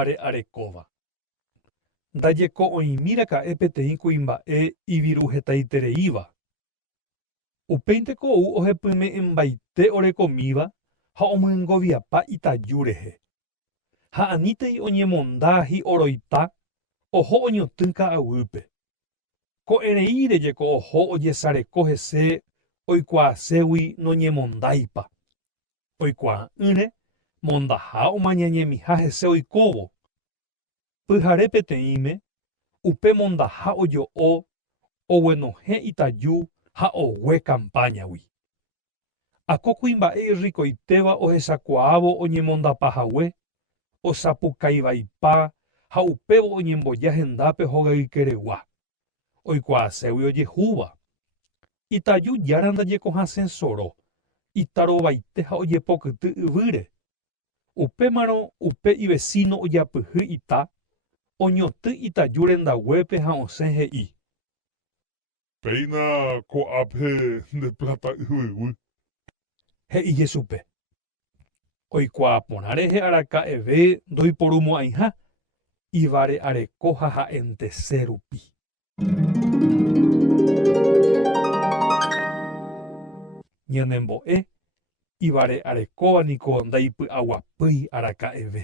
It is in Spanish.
ivare arekóva. Ndajeko oĩmíraka'e peteĩ kuimba'e iviru hetaitereíva. Upéinteko ou ohepyme'ẽmbaite orekomíva ha omyengoviapa itaju rehe. Ha aníntei oñemonda hi'oroita oho oñotỹ ka'aguýpe. Ko'ẽreíre jeko oho ojesareko hese oikuaaségui noñemondáipa. Oikuaa'ỹre mondaha omañañemiha hese oikóvo. Pyhare peteĩme upe mondaha ojo'o oguenohẽ itaju ha ogue campañagui. Ako kuimba'e irrikoitéva ohechakuaávo oñemondapahague, osapukaivaipa ha upévo oñemboja hendápe hogaykeregua. Oikuaaségui ojehúva. Itaju jára ndajeko hasẽ soro, itarovaite ha ojepokyty yvýre. Upémarõ upe ivecino ojapyhy ita, oñotỹ itaju rendaguépe ha osẽ he'i. Péina ko'ápe nde plata yvyguy. He'íje chupe. Oikuaa porã rehe araka'eve ndoiporũmo'ãiha ivare areko ha ha'entese rupi. Ñanembo'e ivare arekóva niko ndaipy'aguapýi araka'eve.